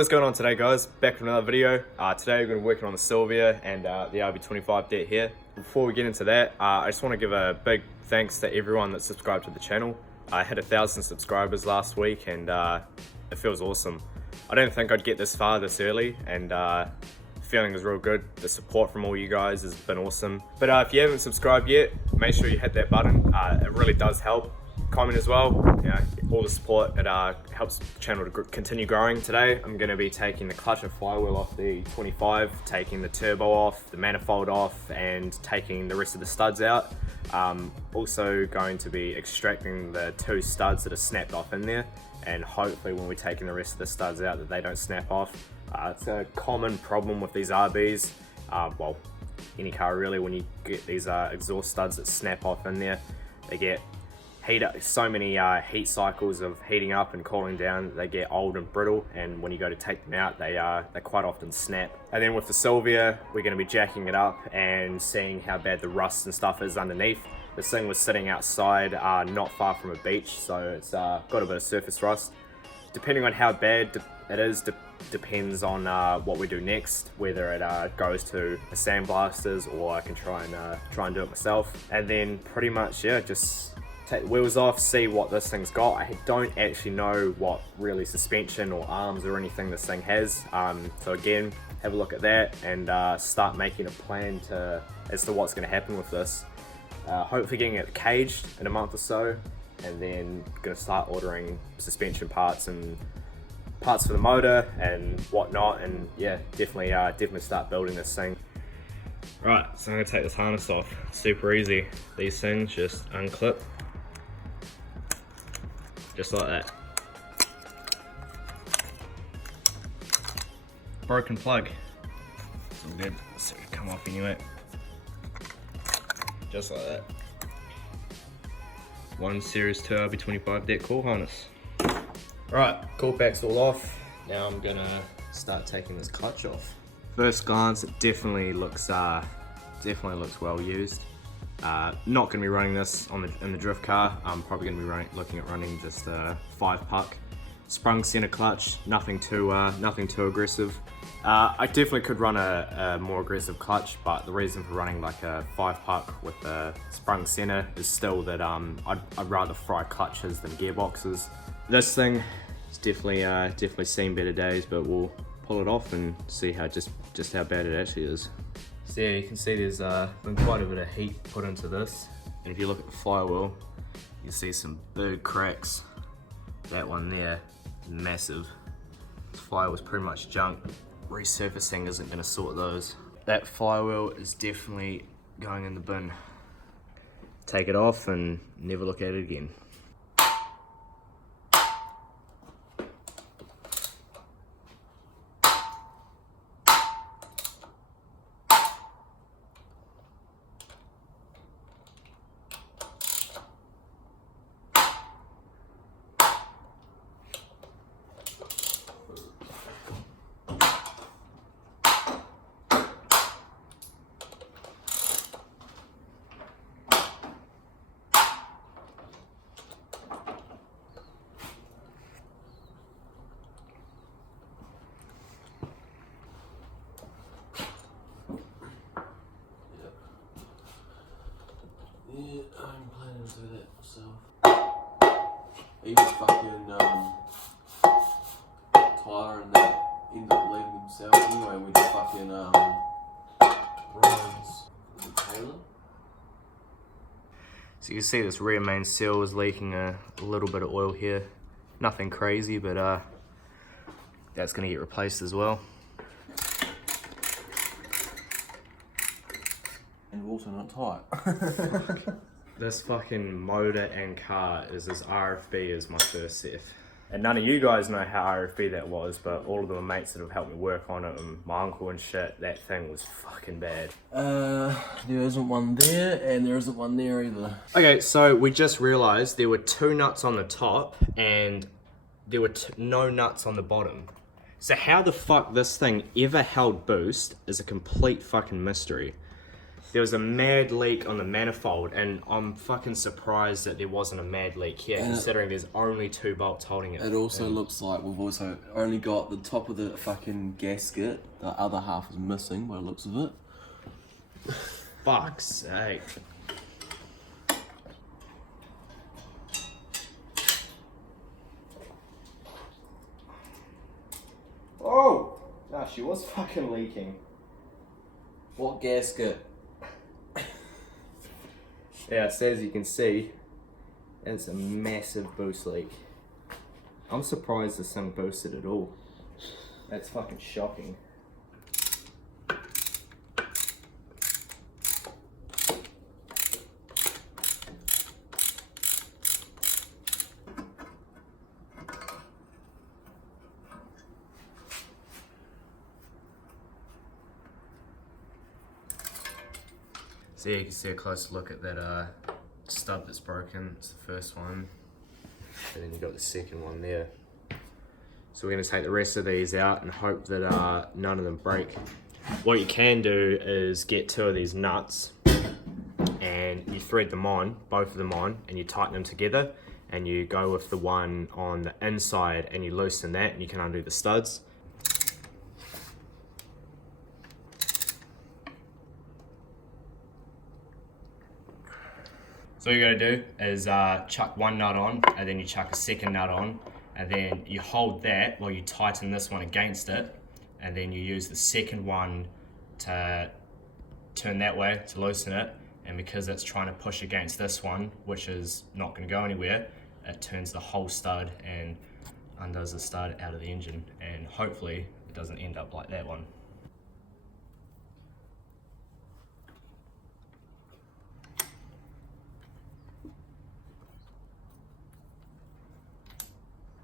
What is going on today, guys? Back with another video. Today we're going to be working on the Sylvia and the RB25 deck here. Before we get into that, I just want to give a big thanks to everyone that subscribed to the channel. I had 1,000 subscribers last week and it feels awesome. I didn't think I'd get this far this early, and the feeling is real good. The support from all you guys has been awesome. But if you haven't subscribed yet, make sure you hit that button. It really does help. Comment as well, all the support. It helps the channel to continue growing. Today I'm going to be taking the clutch and flywheel off the 25, taking the turbo off, the manifold off, and taking the rest of the studs out. Also going to be extracting the 2 studs that are snapped off in there, and hopefully when we're taking the rest of the studs out that they don't snap off. It's a common problem with these RBs, well, any car really, when you get these exhaust studs that snap off in there. They get so many heat cycles of heating up and cooling down, they get old and brittle, and when you go to take them out, they quite often snap. And then with the Sylvia, we're going to be jacking it up and seeing how bad the rust and stuff is underneath. This thing was sitting outside, not far from a beach, so it's got a bit of surface rust. Depending on how bad it is, depends on what we do next, whether it goes to a sandblasters or I can try and do it myself. And then pretty much, yeah, just take the wheels off, see what this thing's got. I don't actually know what really suspension or arms or anything this thing has. So again, have a look at that and start making a plan as to what's going to happen with this. Hopefully getting it caged in a month or so, and then going to start ordering suspension parts and parts for the motor and whatnot, and yeah, definitely start building this thing. Right, so I'm going to take this harness off. Super easy. These things just unclip. Just like that. Broken plug. It's all good. So it'll come off anyway. Just like that. 1 Series 2 RB25 deck core harness. Right, cool pack's all off. Now I'm gonna start taking this clutch off. First glance, it definitely looks well used. Not going to be running this in the drift car. I'm probably going to be looking at running just a 5-puck sprung center clutch. Nothing too aggressive. I definitely could run a more aggressive clutch, but the reason for running like a 5-puck with a sprung center is still that I'd rather fry clutches than gearboxes. This thing has definitely seen better days, but we'll pull it off and see how just how bad it actually is. So yeah, you can see there's been quite a bit of heat put into this. And if you look at the flywheel, you see some big cracks. That one there is massive. The flywheel's pretty much junk. Resurfacing isn't going to sort those. That flywheel is definitely going in the bin. Take it off and never look at it again. Yeah, I'm planning to do that myself. Even fucking Tyler and that ended up leaving himself anyway with the fucking Ryan's. Is it Taylor? So you can see this rear main seal is leaking a little bit of oil here. Nothing crazy, but that's going to get replaced as well. And also not tight. This fucking motor and car is as RFB as my first F. And none of you guys know how RFB that was, but all of the mates that have helped me work on it, and my uncle and shit, that thing was fucking bad. There isn't one there, and there isn't one there either. Okay, so we just realized there were 2 nuts on the top, and there were no nuts on the bottom. So how the fuck this thing ever held boost is a complete fucking mystery. there was a mad leak on the manifold, and I'm fucking surprised that there wasn't a mad leak here, considering there's only 2 bolts holding it. It also looks like we've also only got the top of the fucking gasket. The other half is missing by the looks of it. Fuck's sake. Oh! Nah, she was fucking leaking. What gasket? Yeah, so as you can see, it's a massive boost leak. I'm surprised this thing boosted at all. That's fucking shocking. So yeah, you can see a closer look at that stud that's broken. It's the first one, and then you've got the second one there. So we're going to take the rest of these out and hope that none of them break. What you can do is get 2 of these nuts and you thread them on, both of them on, and you tighten them together, and you go with the one on the inside and you loosen that, and you can undo the studs. So what you gotta do is chuck one nut on, and then you chuck a second nut on, and then you hold that while you tighten this one against it, and then you use the second one to turn that way to loosen it, and because it's trying to push against this one, which is not gonna go anywhere, it turns the whole stud and undoes the stud out of the engine, and hopefully it doesn't end up like that one.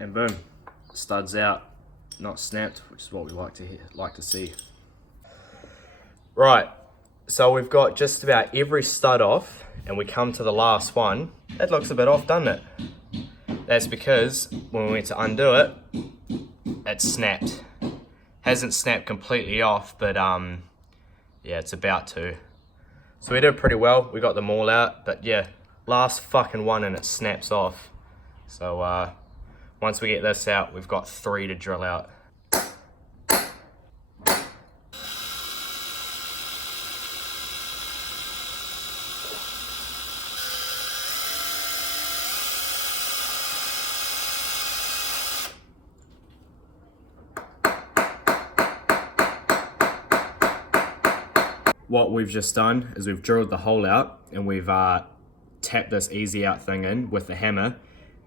And boom, studs out, not snapped, which is what we like to see. Right, so we've got just about every stud off, and we come to the last one. It looks a bit off, doesn't it? That's because when we went to undo it, it snapped. Hasn't snapped completely off, but yeah, it's about to. So we did pretty well. We got them all out, but yeah, last fucking one and it snaps off. So once we get this out, we've got 3 to drill out. What we've just done is we've drilled the hole out, and we've tapped this easy out thing in with the hammer.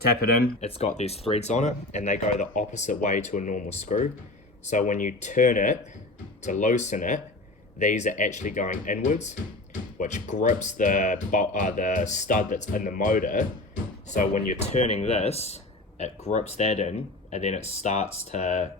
Tap it in, it's got these threads on it, and they go the opposite way to a normal screw. So when you turn it to loosen it, these are actually going inwards, which grips the stud that's in the motor. So when you're turning this, it grips that in, and then it starts to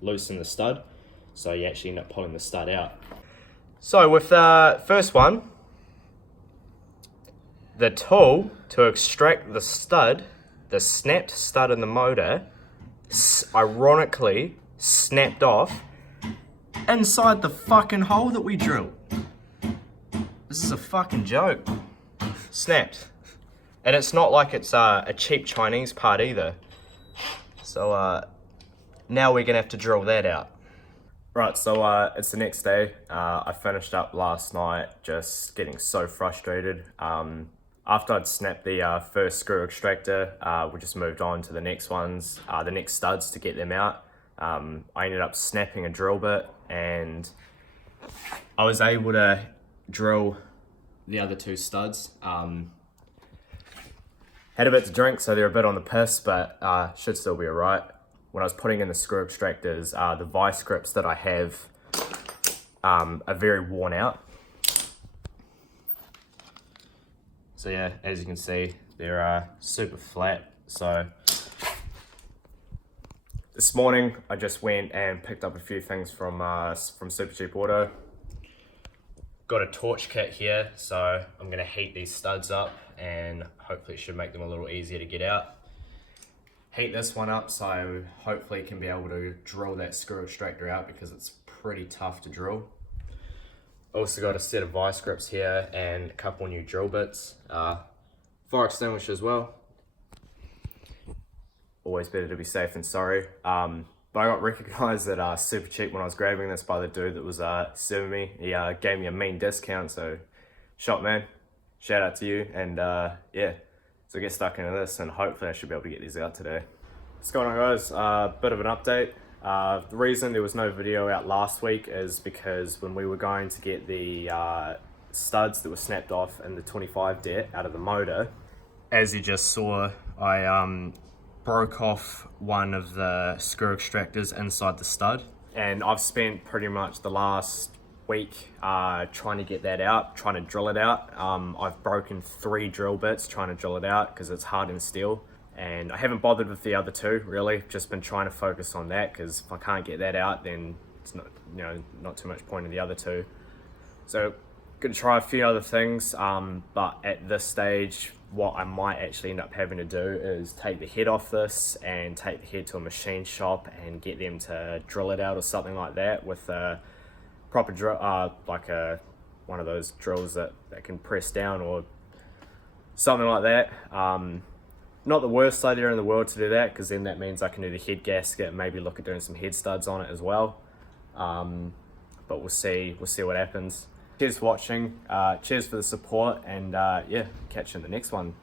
loosen the stud. So you actually end up pulling the stud out. So with the first one, the tool to extract the stud, the snapped stud in the motor, ironically snapped off inside the fucking hole that we drilled. This is a fucking joke. Snapped. And it's not like it's a cheap Chinese part either. So now we're gonna have to drill that out. Right, so it's the next day. I finished up last night just getting so frustrated. After I'd snapped the first screw extractor, we just moved on to the next ones, the next studs to get them out. I ended up snapping a drill bit, and I was able to drill the other 2 studs. Had a bit to drink, so they're a bit on the piss, but should still be alright. When I was putting in the screw extractors, the vice grips that I have are very worn out. So yeah, as you can see, they're super flat. So this morning, I just went and picked up a few things from Super Cheap Auto. Got a torch kit here, so I'm gonna heat these studs up, and hopefully it should make them a little easier to get out. Heat this one up, so hopefully can be able to drill that screw extractor out, because it's pretty tough to drill. Also got a set of vice grips here and a couple new drill bits. Fire extinguisher as well. Always better to be safe than sorry. But I got recognised at Super Cheap when I was grabbing this by the dude that was serving me. He gave me a mean discount, so shot man, shout out to you. And yeah, so get stuck into this and hopefully I should be able to get these out today. What's going on, guys? Bit of an update. The reason there was no video out last week is because when we were going to get the studs that were snapped off in the 25 det out of the motor, as you just saw, I broke off one of the screw extractors inside the stud, and I've spent pretty much the last week trying to get that out, trying to drill it out. I've broken 3 drill bits trying to drill it out because it's hardened steel, and I haven't bothered with the other 2 really. Just been trying to focus on that because if I can't get that out, then it's not, you know, not too much point in the other 2. So gonna try a few other things, but at this stage what I might actually end up having to do is take the head off this and take the head to a machine shop and get them to drill it out or something like that with a proper drill, like one of those drills that can press down or something like that. Not the worst idea in the world to do that, because then that means I can do the head gasket and maybe look at doing some head studs on it as well. But we'll see what happens. Cheers for watching, cheers for the support, and yeah, catch you in the next one.